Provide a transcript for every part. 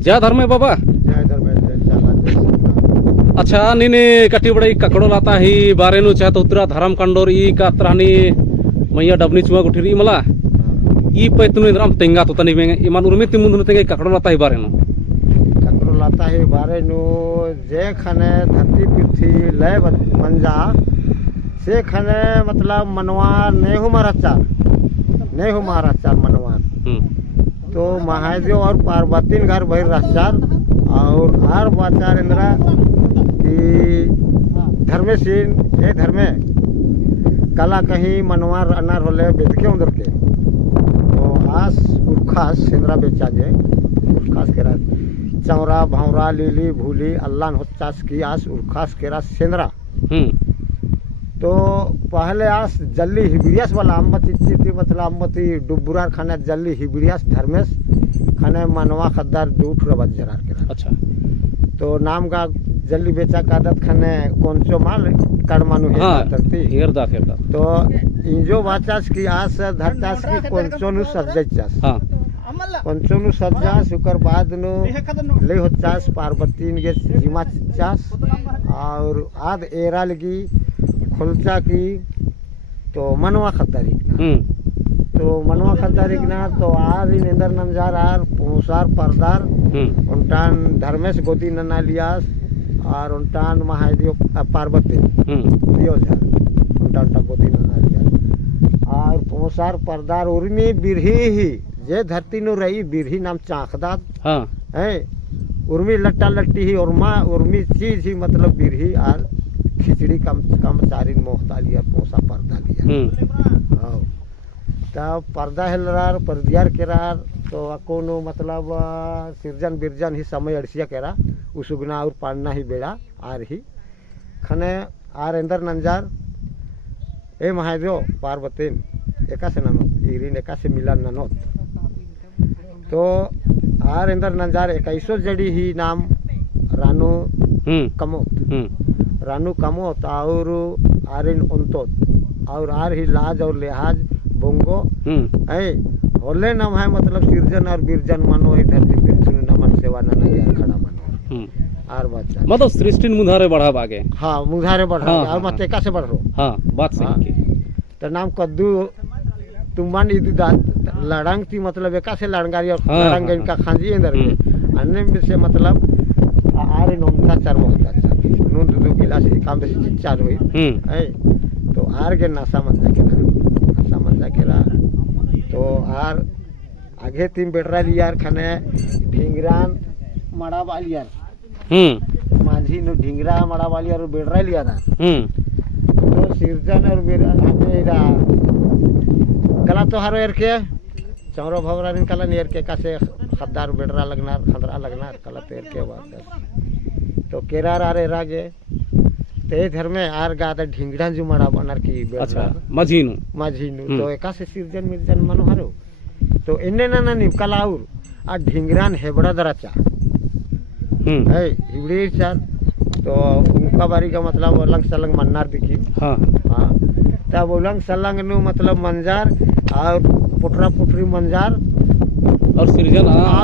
जय धर्मे बाबा जय धर्मे अच्छा नीने कटी बड़े ककड़ो लाता ही बारे नु चाहत उतरा धर्म कंडोर ई का त्रानी मैया डबनी चुआ गुठीरी मला ई पे तुने राम तेंगा तो तनी बेंगे इमान उर्मी तिमुन तेंगे ककड़ो लाता ही बारे नु ककड़ो लाता ही बारे नु जे खने धरती पृथ्वी लय मंजा से खने मतलब मनवा नेहु महाराचार मनवा तो महादेव और पार्वती घर भर रचार और हर बाचार इंद्रा कि धर्मे सीन ए धर्मे कला कहीं मनवार अनार होले बेदके उधर के तो आस उर्खास सेंद्रा बेचा जे उर्खास केरा चौरा भावरा लीली भूली अल्लाह होचास की आस उर्खास केरा सेंद्रा तो पहले आस जल्ली हिबिरियास वाला अम्मती थी मतलब अम्मती डुबुरार खाने जल्ली हिबिरियास धर्मेश खाने मनवा खद्दार दूठ रबत जरार के अच्छा तो नाम का जल्ली बेचा कादत खाने कौनचो माल कड़मानु है तरती हेरदा तो इंजो वाचास की आस धरतास की कौनचो नु सज्जास हां कौनचो नु सज्जास उकर बाद नु ले होचास पार्वती के जीमा चास और आद एरा लगी खुलचा की तो मनवा खद्दारी तो मनवा खद्दारी ना तो आर इन इंदर नंजार आर पूसार परदार उनटान धर्मेश गोदी नना लियास और उनटान महादेव पार्वती दियो जा उनटान गोदी नना लियास और पूसार परदार उर्मी बिरही ही जे धरती नु रही बिरही नाम चाखदात हां है उर्मी लट्टा लट्टी ही उर्मी चीज ही मतलब बिरही आर खिचड़ी कम चारिन मोहता लिया पोसा पर्दा लिया हाँ तब पर्दा हेलरार पर्दियार केरार तो कोनो मतलब सिरजन बिरजन ही समय अड़सिया केरा उसुगना और पाड़ना ही बेड़ा आर ही खने आर अंदर नंजार ए महादेव पार्वतीन एका से ननोत इरिन एका से मिला ननोत तो आर अंदर नंजार 21 जड़ी ही नाम रानू कमोत रानू कमोत और आरिन उनतोत और आर ही लाज और लिहाज बोंगो है होले नाम है मतलब सिरजन और बिरजन मानो है धरती पृथ्वी नमन सेवा नना यार खड़ा मानो आर बच्चा मतलब सृष्टि मुधारे बढ़ा आगे हां मुधारे बढ़ा और मत एका से बढ़ो हां बात सही की तो नाम कद्दू तुमन इदी दात लड़ंग थी मतलब एका से लड़ंगारी और लड़ंग इनका खांजी अंदर के अन्य में से मतलब आरे नोमता चार मोहता नून दो गिलास काम से चार हुई है तो आर के नशा मंजा केरा तो आर आगे तीन बेटरा लियार खाने ढिंगरान मड़ा वालियार माझी नु ढिंगरा मड़ा वालियार बेटरा लिया था तो सिरजन और बिरजन हमेरा कला तो हारो एर के चौरो भवरा दिन कला नियर के कासे खद्दार बेटरा लगनार खंदरा लगनार कला पेर के बात तो केरार आरे रागे ते घर में आर गादा ढिंगड़ा जो मड़ा बनर की अच्छा माझीनु तो एका से सिरजन मिर्जन मनोहरो तो इन्ने ना निकलाउर आ ढिंगरान हेबड़ा दराचा है हिबड़ी चार तो उनका बारी का मतलब लंग सलंग मन्नार दिखी हां तब उलंग सलंग नु मतलब मंजार और पुटरा पुटरी मंजार और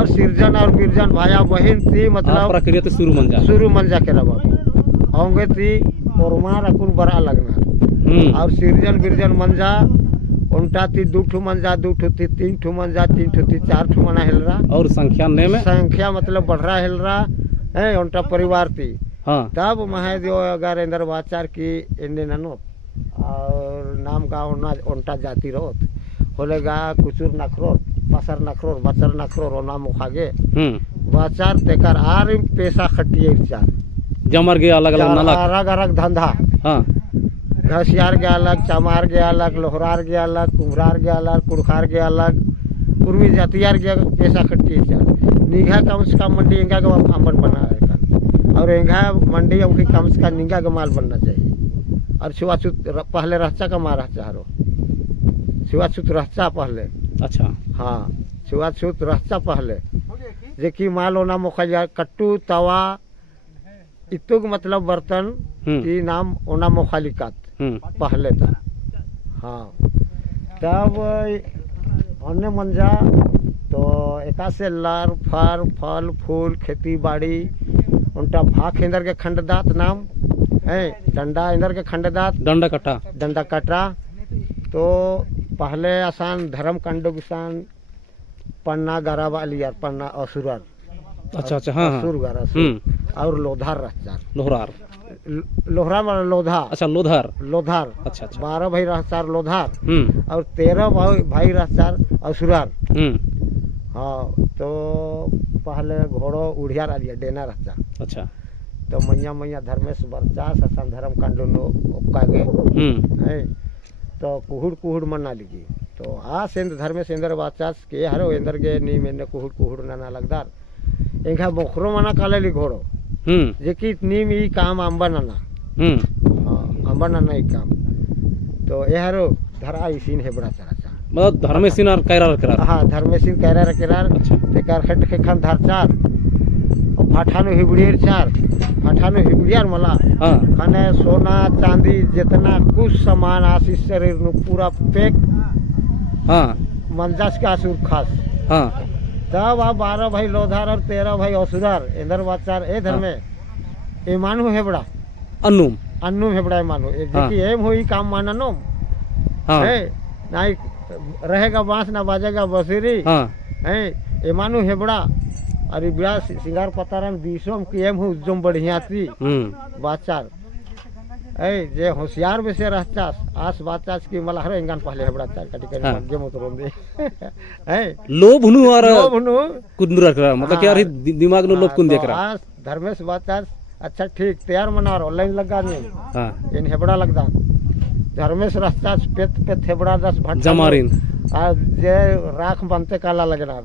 सिरजन और बिरजन भाया बहन थी मतलब प्रक्रिया तो शुरू मंजा के रब होंगे थी और मार अकुन बड़ा लगना और सिरजन बिरजन मंजा उनटा थी दो ठो मंजा दो ठो थी तीन ठो मंजा तीन ठो थी चार ठो मना हिल रहा और संख्या मतलब बढ़ रहा हिल रहा है उनका परिवार थी तब महादेव अगर अंदर वाचार की इन्ने ननो और नाम का उनटा जाती रोत होलेगा कुचुर नखरोत पसर नखरोर बचर नखरोर ओना मुखागे बाचार तेकर आर पैसा खटिए चार जमर के अलग अलग धंधा हां घसियार के अलग चमार के अलग लोहरार के अलग कुम्हरार के अलग कुड़खार के अलग उर्मी जातियार के पैसा खटिए चार निघा कम से कम मंडी एंगा का आमन बना है और एंगा मंडी उनकी कम से कम निघा का माल बनना चाहिए और छुआछूत पहले रहचा का मारा चारो छुआछूत रहचा पहले अच्छा हाँ छुआछूत रहचा पहले जे की माल होना मुखा कट्टू तवा इतुग मतलब बर्तन की नाम ओना मुखालिकात पहले था हाँ तब अन्य मंजा तो एका से लार फार फल फूल खेती बाड़ी उनका भाग इंदर के खंडदात नाम है डंडा इंदर के खंडदात डंडा कटरा तो पहले आसान धर्म कंडो किसान पन्ना गराबा लिया पन्ना असुरार अच्छा अच्छा हाँ असुर गरा और लोधार रहचार लोहरा मतलब लोधा अच्छा लोधार अच्छा अच्छा 12 भाई रहचार लोधार और 13 भाई रहचार असुरार हाँ तो पहले घोड़ो उड़ियार आलिया डेना रहता अच्छा तो मैया धर्मेश बरचास आसान धर्म कांडो कागे है तो कुहुड़ मना लीजिए तो आ सेंद्र धर्मेश इंदर बाचास के हरो इंदर के नी मैंने कुहुड़ नाना लगदार इनका बोखरो मना काले ली घोड़ो जे की नीम ई काम अंबा नाना अंबा नाना ई काम तो ये हरो धरा इसीन है बड़ा चरा मतलब धर्मेसिन और कैरार हाँ धर्मेसिन कैरार अच्छा ते कर खट के खान धार चार फाठानो हिबड़ियर चार फाठानो हिबड़ियार मला हाँ खाने सोना चांदी जितना कुछ सामान आशीष शरीर नु पूरा पैक हाँ मंजास का असुर खास हाँ तब आ 12 भाई लोधार और 13 भाई असुरार इंदर बाचार ए धर्मे ए मानु हेबड़ा अन्नू हेबड़ा मानु एक देखी एम होई काम माननो हाँ है नहीं रहेगा बांस ना बाजेगा बसुरी हाँ है ए मानु हेबड़ा अरे बिया सिंगार पतारन बीसों की एम हूँ जो बढ़िया थी बाचार ऐ जे होशियार में से रहता आस बाचास की मला हर इंगान पहले हेबड़ा चार कटी कर मगे मत रोंदे है लोभ हुनु और कुंदरा करा मतलब क्या दिमाग नो लोभ कुन देख रहा आज धर्मेश बाचास अच्छा ठीक तैयार मना रहा ऑनलाइन लगा नहीं हां इन हेबड़ा लगदा धर्मेश रहता पेत हेबड़ा 10 भट्टा जमारिन आज जे राख बनते काला लगना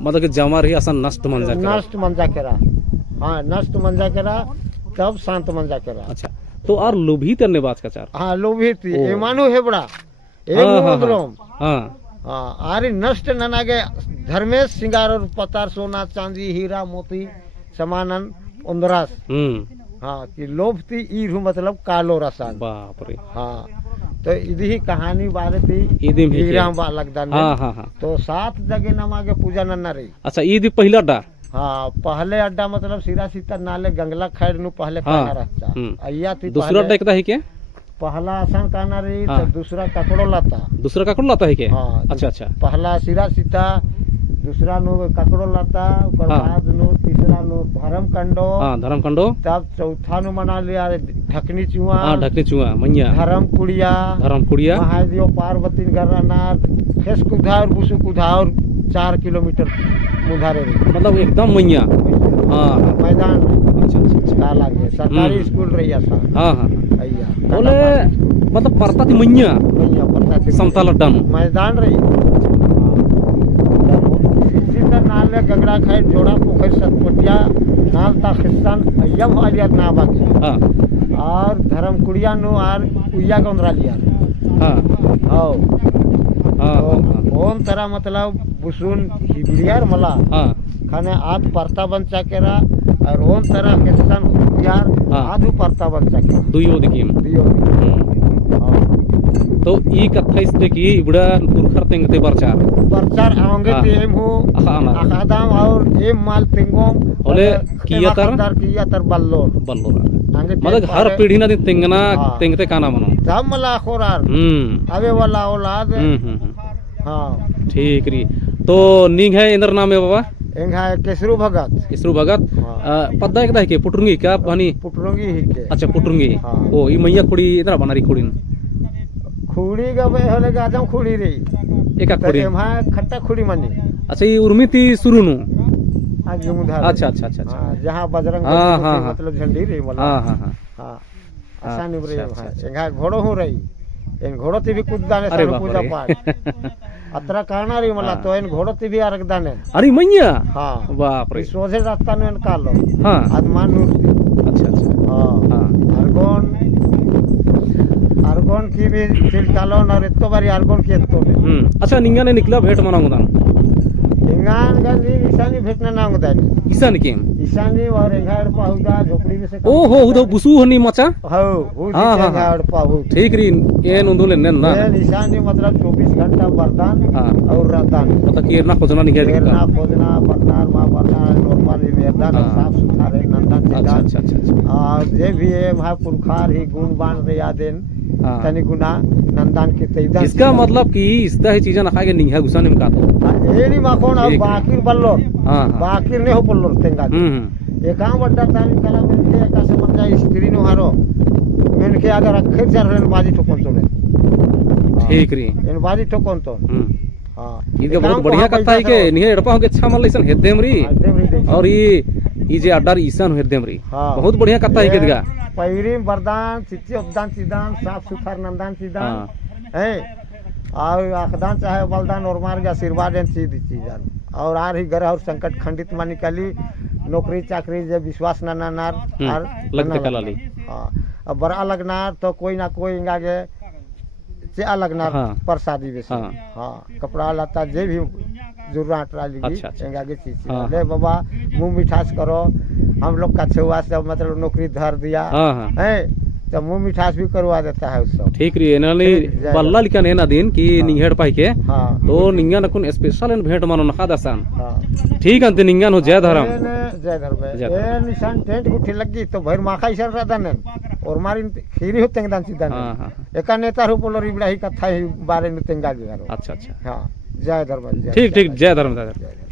मतलब कि जमार ही आसान नष्ट मंजा करा हाँ नष्ट मंजा करा तब शांत मंजा करा अच्छा तो और लोभी करने बात का चार हाँ लोभी थी ए मानो है बड़ा ए मोदरोम हाँ आरी नष्ट ननागे धर्मेश सिंगार और पतार सोना चांदी हीरा मोती समानन उंदरास हाँ कि लोभ थी ई मतलब कालो रसान बाप रे हाँ तो इदी कहानी बारे थी हीरा बा लगदा हाँ तो 7 जगह नमागे पूजा नन्ना रही अच्छा ईदी पहला अड्डा हाँ पहले अड्डा मतलब सिरा सीता नाले गंगला खैर नु पहले कहना रहता अय्या थी दूसरा अड्डा कितना है क्या पहला आसान कहना रही तो दूसरा ककड़ो लाता है क्या हाँ अच्छा अच्छा पहला सिरा सीता दूसरा नो ककड़ो लाता ऊपर बाद नो तीसरा नो धर्म कंडो तब चौथा नो मना लिया ढकनी चुआ मैया धर्म कुड़िया महादेव पार्वती गरनाथ फेस कुधा और बुसु कुधा और 4 किलोमीटर मुधारे मतलब एकदम मैया हाँ मैदान अच्छा काला के सरकारी स्कूल रही था हाँ अय्या बोले मतलब पड़ता थी मैया पड़ता थी समतल अड्डा मैदान रही नाले गगड़ा खाई जोड़ा पोखर सतपटिया नाल ता खिस्तान अय्यम आलिया ना बाकी और धर्म कुड़िया नु आर उया गोंदरा लिया हां ओन तरह मतलब बुसुन हिबड़ियार मला खाने आध परता बन चाकेरा और ओन तरह खिस्तान यार आधु परता बन चाकेरा दुयो दिकिम तो ई कथा इसते की इबड़ा पुरखर तेंगते परचार आंगे एम हो आखादाम और एम माल तेंगोम ओले कियातर बल्लोर मतलब हर पीढ़ी ना दिन तेंगना तेंगते काना मनो तब मला खोरार अबे वाला औलाद हां ठीक री तो निंग है इंद्र नाम है बाबा एंगा केसरू भगत पद्दा एकदा है के पुटरुंगी का पानी पुटरुंगी ही के अच्छा पुटरुंगी ओ ई मैया कुड़ी इधर बनारी कुड़ी खुड़ी गबे होले गाजम खुड़ी रे एका खुड़ी हां खट्टा खुड़ी मानी अच्छा ये उर्मिती शुरू नु आगे मुधार अच्छा जहां बजरंग मतलब झंडी रे वाला हां आसान रे एंगा घोड़ो हो रही इन घोड़ो ती भी कुदाने सारे पूजा पाठ अतरा कहना रे मला तो इन घोड़ो ती भी अरग दाने अरे मैया हां बाप रे सोझे रास्ता ने कालो हां आदमान नूर अच्छा हां आर्गोन की भी चिल कालो और इतो बारी आर्गोन की इतो अच्छा निंगा ने निकला भेट मनाऊंगा इंगान गंदी ईशानी भेटना ना होता है ईशान के ईशानी और एघाड़ पाहुदा झोपड़ी में से ओ हो उदो बुसु हनी मचा हो वो हाँ, हाँ, एघाड़ पाहु ठीक री एन उंदुले नेन ना ये ईशानी मतलब 24 घंटा वरदान हाँ और रदान तो केरना खोजना नहीं है केरना खोजना बरनार मां बरनार नॉर्मल निर्दान हाँ। साफ सुथरा नंदन अच्छा चिदान अच्छा अच्छा और जे भी है महापुरखार ही गुण बाण रे यादेन हाँ तनि गुना नंदन के तैदा इसका मतलब कि इसता ही चीज़ ना खाएंगे नहीं है गुस्सा में का तो ये नहीं माखोन अब ठीक है। बाकिर बल्लो हाँ हाँ बाकिर ने हो पल्लो तेंगा एका बड्डा तारीख कला मिलके एका से मन जाए स्त्री नो हारो मिलके अगर अखर चार रेन बाजी ठोकन तो ठीक री इन बाजी ठोकन तो हां इनका बहुत बढ़िया कथा है के नहीं एड़पा हो के अच्छा मन लइसन हेदेम री और ये जे अड्डार ईसान हेदेम री हाँ। बहुत बढ़िया कथा है के दिगा पैरी वरदान चित्ती उपदान चिदान साफ सुथरा नंदन चिदान हाँ। है और आखदान चाहे बलदान और मार के आशीर्वाद एन सीधी चीजान और आर ही ग्रह और संकट खंडित मा निकली नौकरी चाकरी जे विश्वास ना ना नार आर लगते कलाली हां अब बड़ा लगनार तो कोई ना कोई इंगा के से अलगनार हाँ। प्रसादी बेसे हाँ। हां कपड़ा लता जे भी जरूरत रही अच्छा, अच्छा। इंगा के चीज हाँ, ले बाबा मुंह मिठास करो हम लोग का छुआ से मतलब नौकरी धर दिया हाँ हाँ है तो मुंह मिठास भी करवा देता है उसको ठीक री एनाली जय बल्ला लिखा नेना दिन की निहेड़ पाई के हाँ तो निंगा नकुन स्पेशल एन भेंट मानो नखा दसान हाँ ठीक अंते निंगा नो जय धर्म जय धर्म जय धर्म। ये निशान टेंट गुठी लगी तो भैर माखा इशार रहता ने और मारी खीरी होते हैं दान सीधा हाँ हाँ एका नेता रू बोलो रिबड़ा ही कथा ही बारे में तेंगा गया अच्छा अच्छा हाँ जय धर्म जय ठीक ठीक जय धर्म दादा जय।